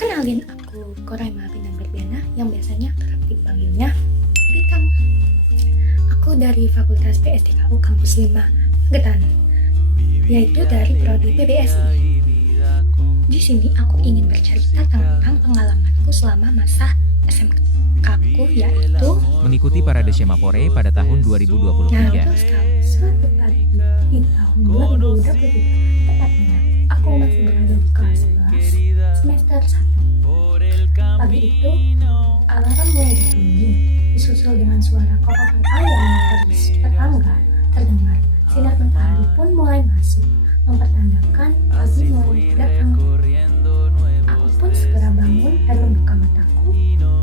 Kenalin, aku Koraima Pinang Berbiana yang biasanya kerap dipanggilnya Pitang. Aku dari Fakultas PSDKU Kampus 5 Magetan, yaitu dari Prodi PBSI. Di sini aku ingin bercerita tentang pengalamanku selama masa SMK aku, yaitu mengikuti Parade Shemapore pada tahun 2023. Nah, betul sekali. Suatu pagi di tahun 2023, tepatnya aku masih berada di kelas 11 semester 1. Pagi itu, alarm mulai berbunyi, disusul dengan suara kokokan ayam dari tetangga terdengar. Sinar matahari pun mulai masuk, mempertandakan pagi mulai datang. Aku pun segera bangun dan membuka mataku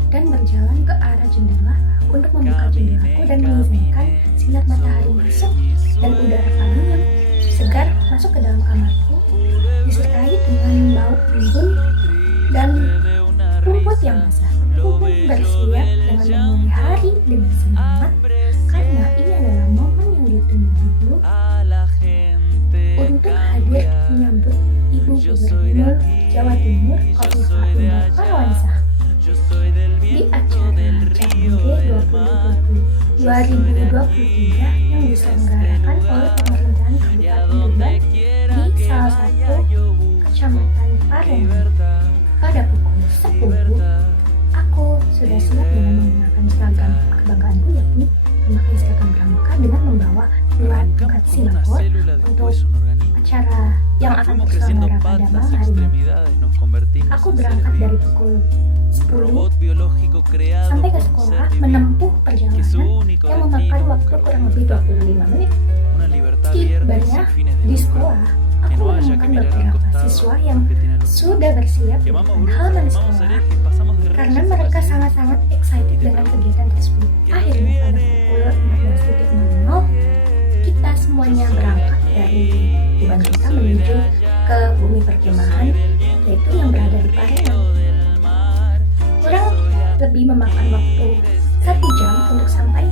dan berjalan ke arah jendela untuk membuka jendelaku dan mengizinkan sinar matahari masuk dan udara pagi yang segar masuk ke dalam kamarku, disertai dengan bau rimbun dan rumput yang basah. Aku pun bersiap dengan memulai hari dengan semangat karena ini adalah momen yang ditunggu-tunggu untuk hadir menyambut Ibu Gubernur Jawa Timur Khofifah Indar Parawansa di acara Capde 2023 yang diselenggarakan oleh pemerintahan Kabupaten Tuban di salah satu kecamatan Parengan. Pada pukul 10, aku sudah siap dengan menggunakan seragam kebanggaanku, yakni memakai seragam pramuka dengan membawa dua tongkat silapor untuk acara yang akan terselenggara pada malam hari ini. Aku berangkat dari pukul 10 sampai ke sekolah menempuh perjalanan yang memakan waktu kurang lebih 25 menit. Tibanya di sekolah, aku menemukan beberapa siswa yang sudah bersiap di depan halaman sekolah karena mereka sangat-sangat excited dengan kegiatan tersebut. Akhirnya pada pukul 14.00 kita semuanya berangkat dari Tuban kita menuju ke bumi perkemahan, yaitu yang berada di Parengan. Kurang lebih memakan waktu 1 jam untuk sampai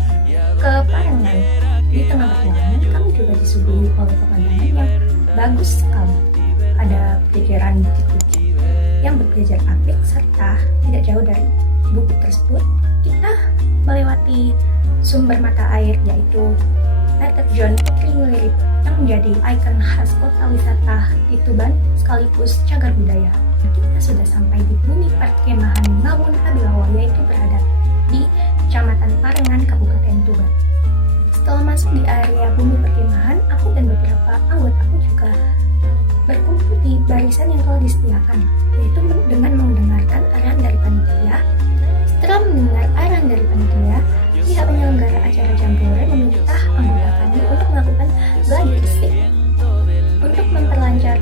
ke Parengan. Di tengah perjalanan kami juga disuguhi oleh pemandangan yang bagus sekali. Ada jajaran bukit-bukit yang berjajar apik serta tidak jauh dari bukit tersebut kita melewati sumber mata air, yaitu air terjun Putri Ngelirip yang menjadi ikon khas kota wisata di Tuban sekaligus cagar budaya. Kita sudah sampai di bumi perkemahan Ngawun Abilawa, yaitu berada di Kecamatan Parengan, Kabupaten Tuban. Setelah masuk di area bumi perkemahan, aku dan beberapa anggotaku juga berkumpul di barisan yang telah disediakan, yaitu dengan mendengarkan arahan dari panitia. Setelah mendengar arahan dari panitia, pihak penyelenggara acara Jambore meminta anggota kami untuk melakukan gladi resik untuk memperlancar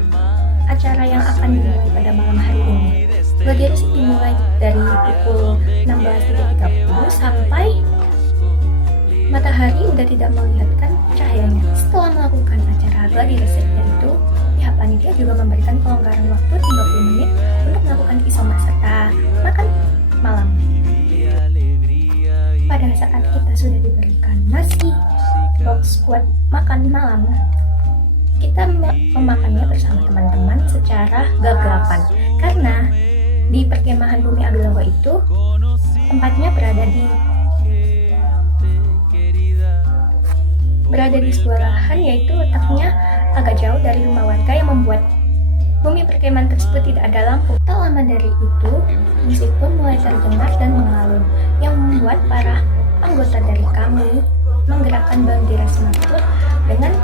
acara yang akan dimulai pada malam hari ini. Gladi resik dimulai dari pukul 16.30 sampai matahari udah tidak melihatkan cahayanya. Setelah melakukan acara gladi resik itu, pihak panitia juga memberikan kelonggaran waktu 30 menit untuk melakukan isoma serta makan malam. Pada saat kita sudah diberikan nasi box buat makan malam, kita memakannya bersama teman-teman secara gagap-gagapan karena di perkemahan Bumi Abilawa itu tempatnya berada di sebuah lahan, yaitu letaknya agak jauh dari rumah warga yang membuat bumi perkemahan tersebut tidak ada lampu. Tak lama dari itu, musik pun mulai terdengar dan mengalun yang membuat para anggota dari kami menggerakkan bendera semaput dengan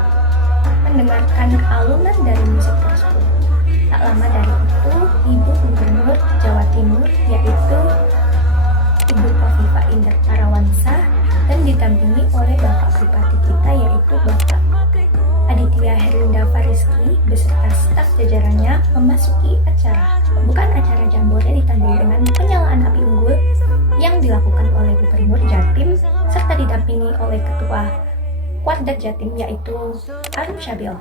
mendengarkan alunan dari musik tersebut. Tak lama dari itu, Ibu Gubernur Jawa Timur, yaitu Ibu Khofifah Indar Parawansa, dan didampingi oleh Bapak Bupati kita, yaitu Bapak Aditya Herlinda Fariski beserta staf jajarannya memasuki acara. Pembukaan acara Jambore ditandai dengan penyalaan api unggul yang dilakukan oleh Gubernur Jatim serta didampingi oleh Ketua Wardat Jatim, yaitu Arum Syabil.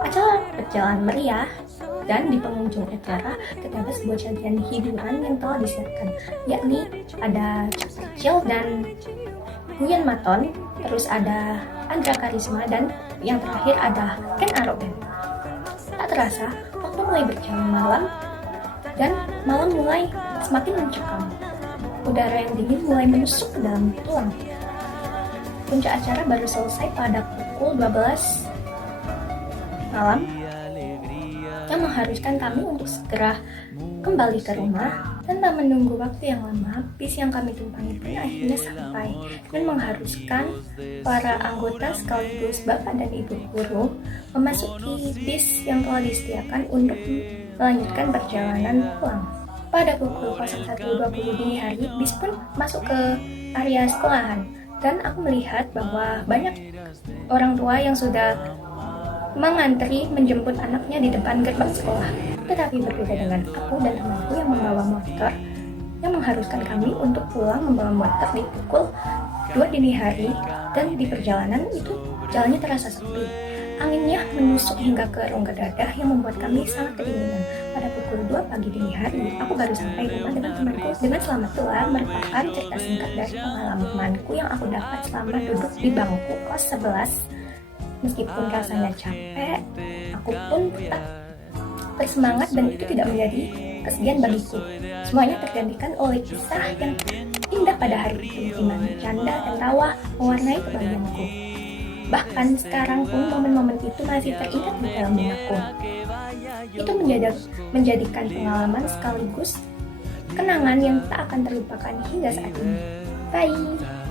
Acara berjalan meriah dan di penghujung acara terdapat sebuah sajian hiburan yang telah disiapkan, yakni ada Capercil dan Guyon Maton, terus ada Andra Karisma, dan yang terakhir ada Ken Arogan. Tak terasa, waktu mulai berjalan malam dan malam mulai semakin mencekam. Udara yang dingin mulai menusuk ke dalam tulang. Puncak acara baru selesai pada pukul 12 malam yang mengharuskan kami untuk segera kembali ke rumah. Tanpa menunggu waktu yang lama, bis yang kami tumpangi pun akhirnya sampai dan mengharuskan para anggota sekaligus bapak dan ibu guru memasuki bis yang telah disediakan untuk melanjutkan perjalanan pulang. Pada pukul 01.20 dini hari, bis pun masuk ke area sekolahan dan aku melihat bahwa banyak orang tua yang sudah mengantri menjemput anaknya di depan gerbang sekolah. Tetapi berbeda dengan aku dan temanku yang membawa motor, yang mengharuskan kami untuk pulang membawa motor di pukul 2 dini hari, dan di perjalanan itu jalannya terasa sepi. Anginnya menusuk hingga ke rongga dada yang membuat kami sangat kedinginan. Pada pukul 2 pagi dini hari, aku baru sampai rumah dengan temanku dengan selamat tulang, merupakan cerita singkat dari pengalamanku yang aku dapat selama duduk di bangku kelas 11. Meskipun rasanya capek, aku pun tetap bersemangat dan itu tidak menjadi kesedihan bagiku. Semuanya tergantikan oleh kisah yang indah pada hari itu, di mana canda dan tawa mewarnai kebahagiaanku. Bahkan sekarang pun momen-momen itu masih teringat di dalam benakku. Itu menjadikan pengalaman sekaligus kenangan yang tak akan terlupakan hingga saat ini. Bye!